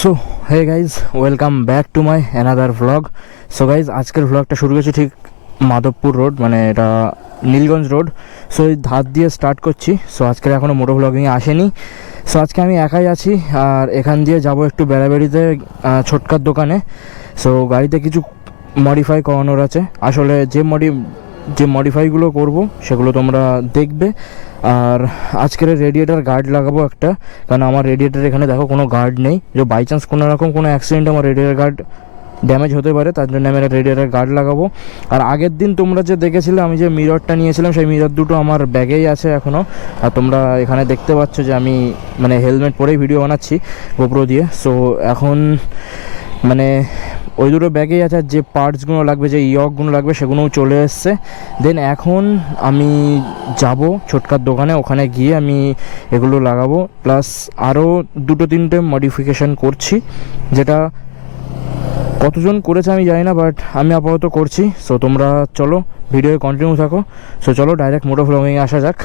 So hey guys, welcome back to my another vlog. So guys, আজকের ভ্লগটা শুরু করছি ঠিক মাধবপুর রোড, মানে এটা নীলগঞ্জ রোড। সো এই ধার দিয়ে স্টার্ট করছি। সো আজকের এখনও মোটো ভ্লগিংয়ে আসেনি। সো আজকে আমি একাই আছি, আর এখান দিয়ে যাব একটু বেড়াবেড়িতে ছোটকার দোকানে। সো গাড়িতে কিছু মডিফাই করানোর আছে। আসলে যে মডিফাইগুলো করব সেগুলো তোমরা দেখবে। আর আজকের রেডিয়েটার গার্ড লাগাবো একটা, কারণ আমার রেডিয়েটার এখানে দেখো কোনো গার্ড নেই। যে বাই চান্স কোনো রকম কোনো অ্যাক্সিডেন্ট আমার রেডিয়েটার গার্ড ড্যামেজ হতে পারে, তার জন্য আমি একটা রেডিয়েটার গার্ড লাগাবো। আর আগের দিন তোমরা যে দেখেছিলে আমি যে মিররটা নিয়েছিলাম, সেই মিরর দুটো আমার ব্যাগেই আছে এখনও। আর তোমরা এখানে দেখতে পাচ্ছ যে আমি মানে হেলমেট পরেই ভিডিও বানাচ্ছি গোপ্রো দিয়ে। সো এখন মানে ওই দুটো ব্যাগেই আছে। আর যে পার্টসগুলো লাগবে, যে ইয়কগুলো লাগবে, সেগুলোও চলে এসছে। দেন এখন আমি যাব ছোটকার দোকানে, ওখানে গিয়ে আমি এগুলো লাগাবো। প্লাস আরও দুটো তিনটে মডিফিকেশান করছি, যেটা কতজন করেছে আমি জানি না, বাট আমি আপাতত করছি। সো তোমরা চলো ভিডিও কন্টিনিউ থাকো। সো চলো ডাইরেক্ট মোটো ভ্লগিংয়ে আসা যাক।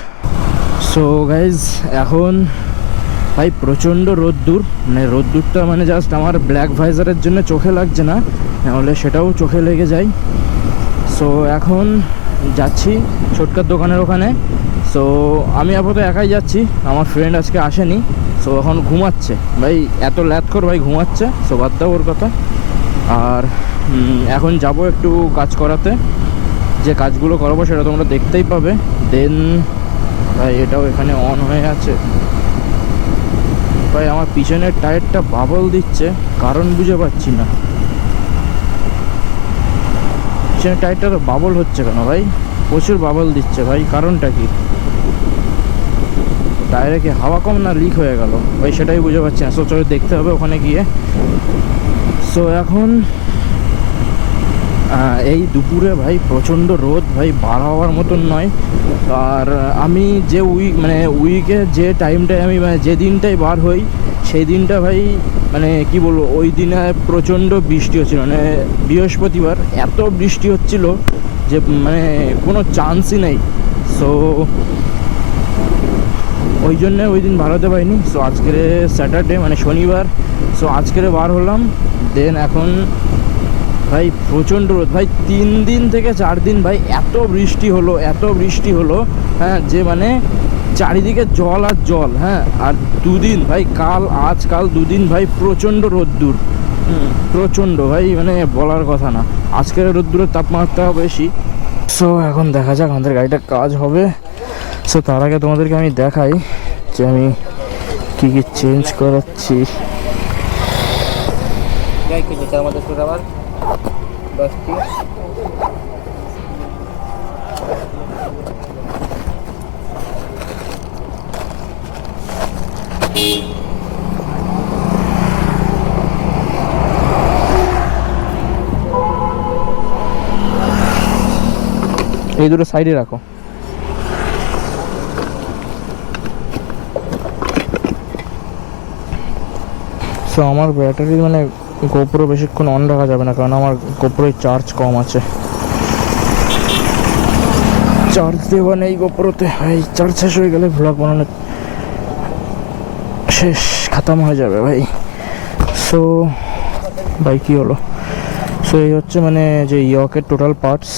সো গাইজ, এখন ভাই প্রচণ্ড রোদ্দুর, মানে রোদ্দুরটা মানে জাস্ট আমার ব্ল্যাক ভাইজারের জন্য চোখে লাগছে না, নাহলে সেটাও চোখে লেগে যায়। সো এখন যাচ্ছি ছোটকার দোকানের ওখানে। সো আমি আপাতত একাই যাচ্ছি, আমার ফ্রেন্ড আজকে আসেনি। সো এখন ঘুমাচ্ছে ভাই, এত ল্যাথ কর ভাই, ঘুমাচ্ছে। সো বাদ দাও ওর কথা। আর এখন যাব একটু কাজ করাতে, যে কাজগুলো করাবো সেটা তোমরা দেখতেই পাবে। দেন ভাই এটাও এখানে অন হয়ে আছে। ভাই আমার পিছনের টায়ারটা বাবল দিচ্ছে, কারণ বুঝে পাচ্ছি না। পিছনের টায়ারটা তো বাবল হচ্ছে কেন ভাই? প্রচুর বাবল দিচ্ছে ভাই, কারণটা কি? টায়ারে কি হাওয়া কম না লিক হয়ে গেল ভাই? সেটাই বুঝে পাচ্ছি না। সো চলো দেখতে হবে ওখানে গিয়ে। সো এখন এই দুপুরে ভাই প্রচণ্ড রোদ ভাই, বার হওয়ার মতন নয়। আর আমি যে উইকে যে টাইমটায় আমি মানে যে দিনটায় বার হই, সেই দিনটা ভাই মানে কি বলবো, ওই দিনে প্রচণ্ড বৃষ্টি হচ্ছিল। মানে বৃহস্পতিবার এত বৃষ্টি হচ্ছিল যে মানে কোনো চান্সই নেই। সো ওই জন্যে ওই দিন বার হতে পারিনি। সো আজকের স্যাটারডে মানে শনিবার, সো আজকের বার হলাম। দেন এখন ভাই প্রচণ্ড রোদ ভাই, 3 দিন থেকে 4 দিন ভাই এত বৃষ্টি হলো হ্যাঁ, যে মানে চারিদিকে জল আর জল। হ্যাঁ, আর 2 দিন ভাই, কাল 2 দিন ভাই প্রচণ্ড রোদ্দুর, প্রচণ্ড ভাই, মানে বলার কথা না। আজকের রোদ্দুরের তাপমাত্রা বেশি। সো এখন দেখা যাক আমাদের গাড়িটা কাজ হবে। সো তার আগে তোমাদেরকে আমি দেখাই যে আমি কী কী চেঞ্জ করাচ্ছি। এই দুটো সাইডে রাখো। সো আমার ব্যাটারি মানে গোপ্রো বেশিক্ষণ অন রাখা যাবে না, কারণ আমার গোপ্রোয় চার্জ কম আছে। চার্জ দেওয়া নেই গোপ্রোতে ভাই, চার্জ শেষ হয়ে গেলে ভ্লগ বানানো শেষ, খতম হয়ে যাবে ভাই। সো ভাই কী হলো? সো এই হচ্ছে মানে যে ইয়কের টোটাল পার্টস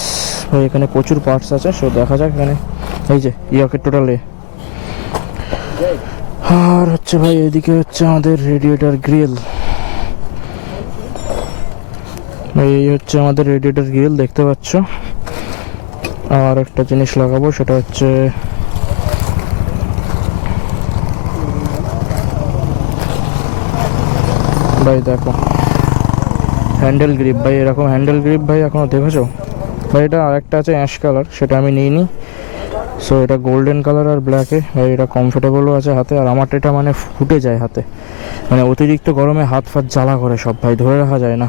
ভাই, এখানে প্রচুর পার্টস আছে। সো দেখা যাক এখানে, এই যে ইয়কের টোটাল আর হচ্ছে ভাই এদিকে হচ্ছে আমাদের রেডিয়েটার গ্রিল। এই হচ্ছে আমাদের রেডিয়েটার গ্রিল, দেখতে পাচ্ছ। আর একটা জিনিস লাগাবো, সেটা হচ্ছে ভাই দেখো হ্যান্ডেল গ্রিপ ভাই, এরকম হ্যান্ডেল গ্রিপ ভাই এখনও দেখেছো ভাই? এটা আরেকটা আছে অ্যাশ কালার, সেটা আমি নিইনি। সো এটা গোল্ডেন কালার আর ব্ল্যাকে ভাই, এটা কমফোর্টেবলও আছে হাতে। আর আমারটা এটা মানে ফুটে যায় হাতে, মানে অতিরিক্ত গরমে হাত ফাত জ্বালা করে সব ভাই, ধরে রাখা যায় না,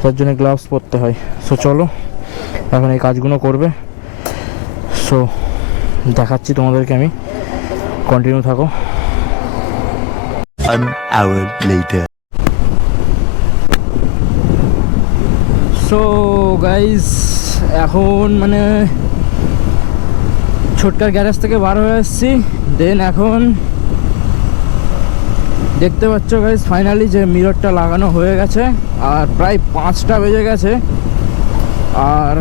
তার জন্য গ্লাভস পরতে হয়। সো চলো এখন এই কাজগুলো করবে। সো দেখাচ্ছি তোমাদেরকে আমি, কন্টিনিউ থাকো। An hour later. So guys, এখন মানে ছোটকার গ্যারেজ থেকে বার হয়ে আসছি। দেন এখন দেখতে পাচ্ছ গাইস ফাইনালি যে মিররটা লাগানো হয়ে গেছে, আর প্রায় 5টা বেজে গেছে, আর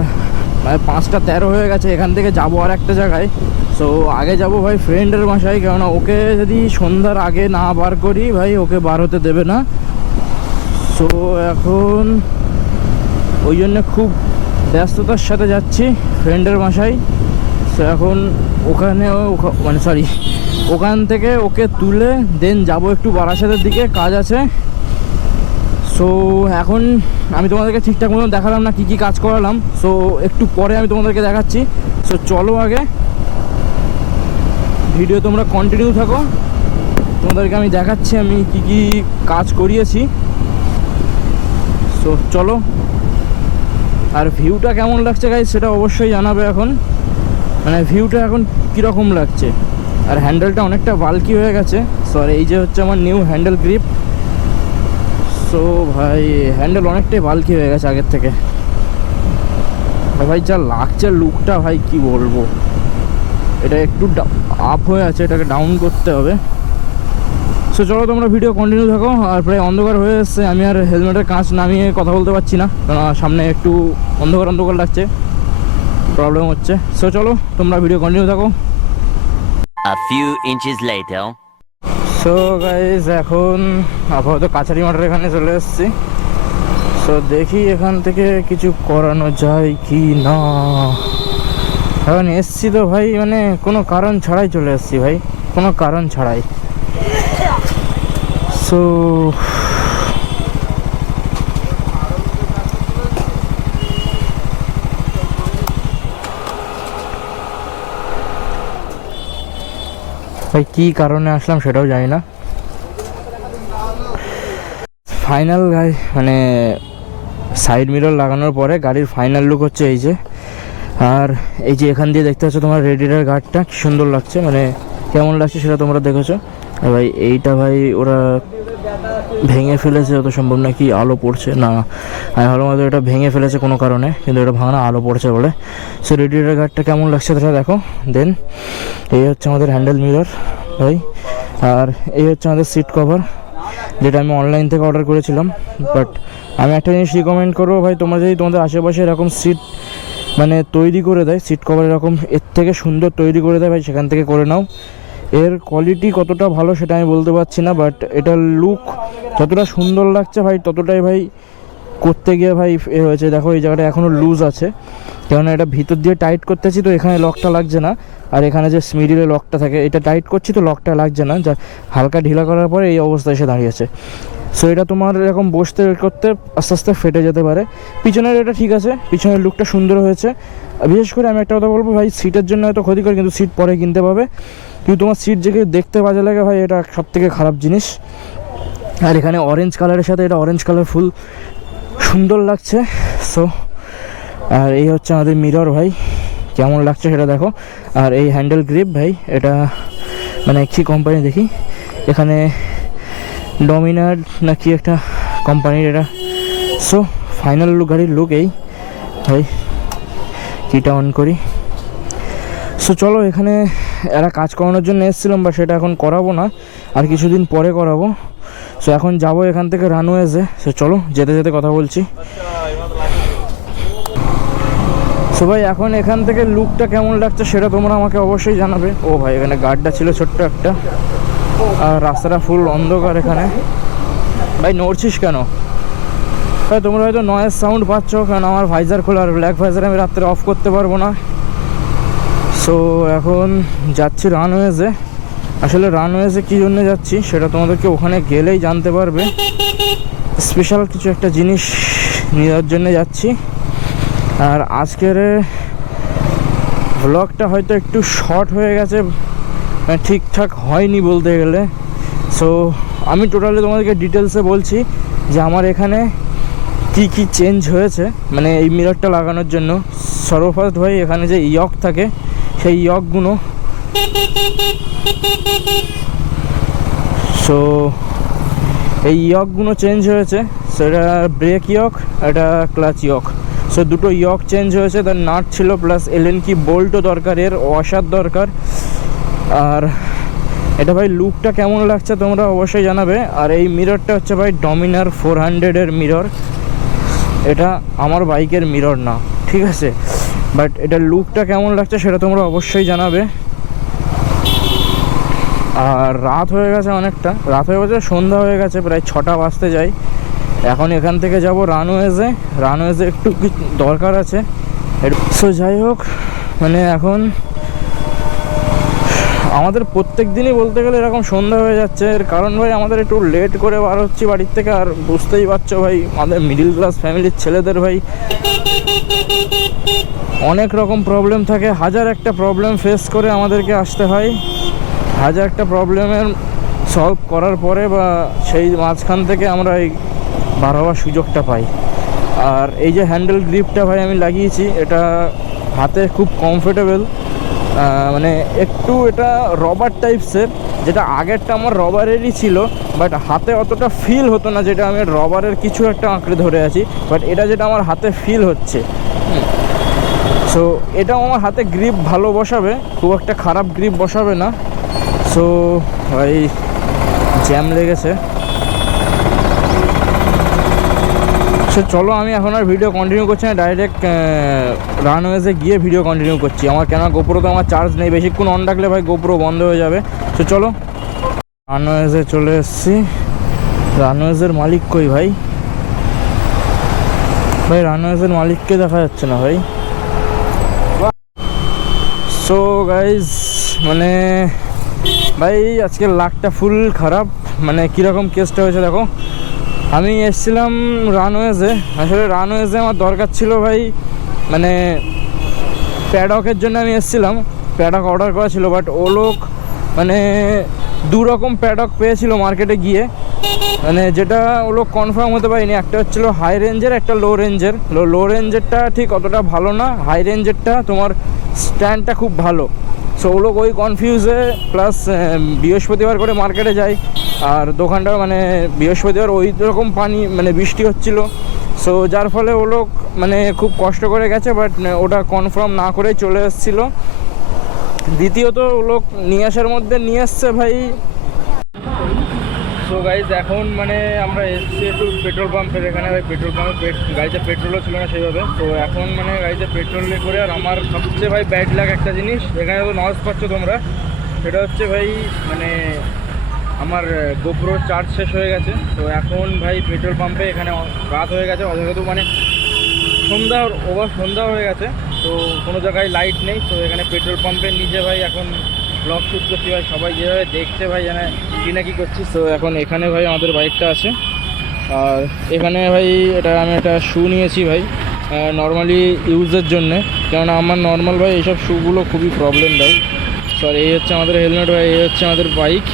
প্রায় 5:13 হয়ে গেছে। এখান থেকে যাবো আর একটা জায়গায়। সো আগে যাব ভাই ফ্রেন্ডের বাসায়, কেননা ওকে যদি সন্ধ্যার আগে না বার করি ভাই ওকে বার হতে দেবে না। সো এখন ওই জন্য খুব ব্যস্ততার সাথে যাচ্ছি ফ্রেন্ডের বাসায়। সো এখন ওখানে মানে সরি ওখান থেকে ওকে তুলে দেন যাব একটু বারাসাতের দিকে, কাজ আছে। সো এখন আমি তোমাদেরকে ঠিকঠাক মতো দেখালাম না কি কাজ করালাম, সো একটু পরে আমি তোমাদেরকে দেখাচ্ছি। সো চলো আগে ভিডিও তোমরা কন্টিনিউ থাকো, তোমাদেরকে আমি দেখাচ্ছি আমি কি কাজ করিয়েছি। সো চলো, আর ভিউটা কেমন লাগছে গাইস সেটা অবশ্যই জানাবে এখন, মানে ভিউটা এখন কীরকম লাগছে। আর হ্যান্ডেলটা অনেকটা বাল্কি হয়ে গেছে। সো আর এই যে হচ্ছে আমার নিউ হ্যান্ডেল গ্রিপ। সো ভাই হ্যান্ডেল অনেকটাই বাল্কি হয়ে গেছে আগের থেকে। ভাই যা লাগছে লুকটা ভাই কি বলবো, এটা একটু আপ হয়ে আছে, এটাকে ডাউন করতে হবে। সো চলো তোমরা ভিডিও কন্টিনিউ থাকো। আর প্রায় অন্ধকার হয়ে এসছে, আমি আর হেলমেটের কাঁচ নামিয়ে কথা বলতে পারছি না, কারণ সামনে একটু অন্ধকার লাগছে, প্রবলেম হচ্ছে। সো চলো তোমরা ভিডিও কন্টিনিউ থাকো। A few inches later. So guys এখন আপাতত কাছারি মাঠের এখানে চলে এসেছি। সো দেখি এখান থেকে কিছু করানো যায় কি না। এখন এসছি তো ভাই, মানে কোনো কারণ ছাড়াই চলে এসেছি ভাই, কোনো কারণ ছাড়াই। সো ভাই কী কারণে আসলাম সেটাও জানি না। ফাইনাল গাই মানে সাইড মিরর লাগানোর পরে গাড়ির ফাইনাল লুক হচ্ছে এই যে। আর এই যে এখান দিয়ে দেখতে পাচ্ছ তোমার রেডিয়েটর গার্ডটা কি সুন্দর লাগছে, মানে কেমন লাগছে সেটা তোমরা দেখেছো। আর ভাই এইটা ভাই ওরা ভেঙে ফেলেছে, অত সম্ভব না কি আলো পড়ছে না, আমি ভালো মতো এটা ভেঙে ফেলেছে কোনো কারণে, কিন্তু এটা ভাঙা আলো পড়ছে বলে। সো রেডিয়েটর গার্ডটা কেমন লাগছে সেটা দেখো। দেন এই হচ্ছে আমাদের হ্যান্ডেল মিরর ভাই, আর এই হচ্ছে আমাদের সিট কভার, যেটা আমি অনলাইন থেকে অর্ডার করেছিলাম। বাট আমি একটা জিনিস রিকমেন্ড করবো ভাই, তোমরা যদি তোমাদের আশেপাশে এরকম সিট মানে তৈরি করে দেয়, সিট কভার এরকম এর থেকে সুন্দর তৈরি করে দেয় ভাই, সেখান থেকে করে নাও। এর কোয়ালিটি কতটা ভালো সেটা আমি বলতে পারছি না, বাট এটার লুক যতটা সুন্দর লাগছে ভাই ততটাই ভাই করতে গিয়ে ভাই এ হয়েছে। দেখো এই জায়গাটা এখনও লুজ আছে, কেননা এটা ভিতর দিয়ে টাইট করতেছি তো এখানে লকটা লাগছে না, আর এখানে যে মিডিলে লকটা থাকে এটা টাইট করছি তো লকটা লাগছে না, যা হালকা ঢিলা করার পরে এই অবস্থায় এসে দাঁড়িয়েছে। সো এটা তোমার এরকম বসতে করতে আস্তে আস্তে ফেটে যেতে পারে। পিছনের এটা ঠিক আছে, পিছনের লুকটা সুন্দর হয়েছে। বিশেষ করে আমি একটা কথা বলবো ভাই, সিটের জন্য হয়তো ক্ষতিকর, কিন্তু সিট পরে কিনতে পাবে, কিন্তু তোমার সিট যেকে দেখতে বাজে লাগে ভাই, এটা সব থেকে খারাপ জিনিস। আর এখানে অরেঞ্জ কালারের সাথে এটা অরেঞ্জ কালার ফুল সুন্দর লাগছে। সো আর এই হচ্ছে আমাদের মিরর ভাই, কেমন লাগছে সেটা দেখো। আর এই হ্যান্ডেল গ্রিপ ভাই, এটা মানে কী কোম্পানি দেখি, এখানে ডমিনার না কি একটা কোম্পানির এটা। সো ফাইনাল লুক গাড়ির লুক এই ভাই, কিটা অন করি। সো চলো এখানে এরা কাজ করানোর জন্য এসেছিলাম, বা সেটা এখন করাবো না, আর কিছুদিন পরে করাবো। সো এখন যাবো এখান থেকে রানওয়েজে। সো চলো যেতে যেতে কথা বলছি। সো ভাই এখন এখান থেকে লুকটা কেমন লাগছে সেটা তোমরা আমাকে অবশ্যই জানাবে। ও ভাই এখানে গার্ডটা ছিল ছোট্ট একটা, আর রাস্তাটা ফুল অন্ধকার এখানে। ভাই নড়ছিস কেন ভাই? তোমরা হয়তো নয়েজ সাউন্ড পাচ্ছ, কারণ আমার ভাইজার খোলা, আর ব্ল্যাক ভাইজার আমি রাত্রে অফ করতে পারবো না। সো এখন যাচ্ছি রানওয়েজে। আসলে রানওয়েজে কী জন্য যাচ্ছি সেটা তোমাদেরকে ওখানে গেলেই জানতে পারবে। স্পেশাল কিছু একটা জিনিস নেওয়ার জন্য যাচ্ছি। আর আজকের ব্লগটা হয়তো একটু শর্ট হয়ে গেছে, ঠিকঠাক হয়নি বলতে গেলে। সো আমি টোটালি তোমাদেরকে ডিটেলসে বলছি যে আমার এখানে কি চেঞ্জ হয়েছে, মানে এই মিররটা লাগানোর জন্য। সর্বফার্স্ট ভাই এখানে যে ইয়ক থাকে, সেই ইয়কগুলো, সো এই ইয়কগুলো চেঞ্জ হয়েছে। সেটা ব্রেক ইয়ক, এটা ক্লাচ ইয়ক। সো দুটো ইয়ক চেঞ্জ হয়েছে। তার নাট ছিল, প্লাস এলএন কি বোল্টও দরকার, এর ওয়াশার দরকার। আর এটা ভাই লুকটা কেমন লাগছে তোমরা অবশ্যই জানাবে। আর এই মিররটা হচ্ছে ভাই ডমিনার 400-এর মিরর, এটা আমার বাইকের মিরর না, ঠিক আছে, বাট এটা লুকটা কেমন লাগছে সেটা তোমরা অবশ্যই জানাবে। আর রাত হয়ে গেছে, অনেকটা রাত হয়ে গেছে, সন্ধ্যা হয়ে গেছে, প্রায় 6টা বাজতে যাই। এখন এখান থেকে যাব রানওয়েজে একটু দরকার আছে। সো যাই হোক, মানে এখন আমাদের প্রত্যেক দিনই বলতে গেলে এরকম সন্ধ্যা হয়ে যাচ্ছে। এর কারণ ভাই আমাদের একটু লেট করে বার হচ্ছি বাড়ির থেকে। আর বুঝতেই পারছো ভাই, আমাদের মিডিল ক্লাস ফ্যামিলির ছেলেদের ভাই অনেক রকম প্রবলেম থাকে, হাজার একটা প্রবলেম ফেস করে আমাদেরকে আসতে হয়। হাজার একটা প্রবলেমের সলভ করার পরে বা সেই মাঝখান থেকে আমরা এই বার হওয়ার সুযোগটা পাই। আর এই যে হ্যান্ডেল গ্রিপটা ভাই আমি লাগিয়েছি, এটা হাতে খুব কমফোর্টেবল, মানে একটু এটা রবার টাইপসের, যেটা আগেরটা আমার রবারেরই ছিল, বাট হাতে অতটা ফিল হতো না, যেটা আমি রবারের কিছু একটা আঁকড়ে ধরে আছি, বাট এটা যেটা আমার হাতে ফিল হচ্ছে। সো এটাও আমার হাতে গ্রিপ ভালো বসাবে, খুব একটা খারাপ গ্রিপ বসাবে না। সো ভাই জ্যাম লেগেছে। সো চলো, আমি এখন আর ভিডিও কন্টিনিউ করছি না, ডাইরেক্ট রানওয়েজে গিয়ে ভিডিও কন্টিনিউ করছি। আমার কেন গোপ্রোতে আমার চার্জ নেই, বেশিক্ষণ অন রাখলে ভাই গোপ্রো বন্ধ হয়ে যাবে। সো চলো, রানওয়েজে চলে এসেছি। রানওয়েজের মালিক কই ভাই? ভাই রানওয়েজের মালিককে দেখা যাচ্ছে না ভাই। সো গাইজ, মানে ভাই আজকের লাকটা ফুল খারাপ। মানে কীরকম কেসটা হয়েছে দেখো, আমি এসেছিলাম রানওয়েজে, আসলে রানওয়েজে আমার দরকার ছিল ভাই, মানে প্যাডকের জন্য আমি এসেছিলাম, প্যাডক অর্ডার করা ছিল, বাট ও লোক মানে দু রকম প্যাডক পেয়েছিল মার্কেটে গিয়ে, মানে যেটা ও লোক কনফার্ম হতে পারিনি। একটা হচ্ছিলো হাই রেঞ্জের, একটা লো রেঞ্জের। লো রেঞ্জেরটা ঠিক অতটা ভালো না, হাই রেঞ্জেরটা তোমার স্ট্যান্ডটা খুব ভালো। সো ও লোক ওই কনফিউজে, প্লাস বৃহস্পতিবার করে মার্কেটে যাই, আর দোকানটা মানে বৃহস্পতিবার ওই রকম পানি মানে বৃষ্টি হচ্ছিলো। সো যার ফলে ও লোক মানে খুব কষ্ট করে গেছে, বাট ওটা কনফার্ম না করেই চলে এসেছিলো। দ্বিতীয়ত ও লোক নিয়ে আসার মধ্যে নিয়ে এসছে ভাই। সো গাইজ এখন মানে আমরা এসেছি একটু পেট্রোল পাম্পের এখানে। ভাই পেট্রোল পাম্পে গাড়িতে পেট্রোলও ছিল না সেইভাবে, তো এখন মানে গাড়িতে পেট্রোল নিয়ে করে। আর আমার সবচেয়ে ভাই ব্যাড লাগ একটা জিনিস, এখানে তো নয়েজ পাচ্ছ তোমরা, সেটা হচ্ছে ভাই মানে আমার গোপ্রো চার্জ শেষ হয়ে গেছে। তো এখন ভাই পেট্রোল পাম্পে এখানে রাত হয়ে গেছে, যেহেতু মানে সন্ধ্যা হয়ে গেছে, তো কোনো জায়গায় লাইট নেই। তো এখানে পেট্রোল পাম্পের নিচে ভাই এখন ব্লগ শ্যুট করছি ভাই, সবাই যেভাবে দেখছে ভাই জানে কি না কি করছি। তো এখন এখানে ভাই আমাদের বাইকটা আছে, আর এখানে ভাই এটা আমি একটা শ্যু নিয়েছি ভাই নর্মালি ইউজের জন্যে, কেননা আমার নর্মাল ভাই এইসব শ্যুগুলো খুবই প্রবলেম দেয়। সো এই হচ্ছে আমাদের হেলমেট ভাই, এই হচ্ছে আমাদের বাইক।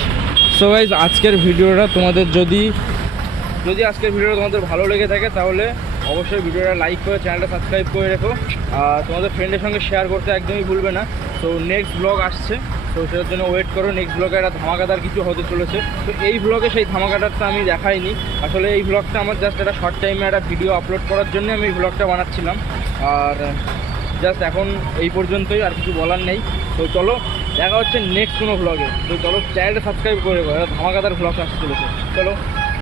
সো গাইজ আজকের ভিডিওটা তোমাদের যদি আজকের ভিডিওটা তোমাদের ভালো লেগে থাকে, তাহলে অবশ্যই ভিডিওটা লাইক করে চ্যানেলটা সাবস্ক্রাইব করে রেখো, আর তোমাদের ফ্রেন্ডের সঙ্গে শেয়ার করতে একদমই ভুলবে না। তো নেক্সট ব্লগ আসছে, তো সেটার জন্য ওয়েট করো। নেক্সট ব্লগে একটা ধামাকাদার কিছু হতে চলেছে। তো এই ব্লগে সেই ধামাকাদারটা আমি দেখাইনি, আসলে এই ব্লগটা আমার জাস্ট একটা শর্ট টাইমে একটা ভিডিও আপলোড করার জন্য আমি এই ব্লগটা বানাচ্ছিলাম। আর জাস্ট এখন এই পর্যন্তই, আর কিছু বলার নেই। তো চলো দেখা হচ্ছে নেক্সট কোনো ব্লগে। তো চলো চ্যানেলটা সাবস্ক্রাইব করে রেখো, ধামাকাদার ব্লগ আসতে চলেছে। চলো।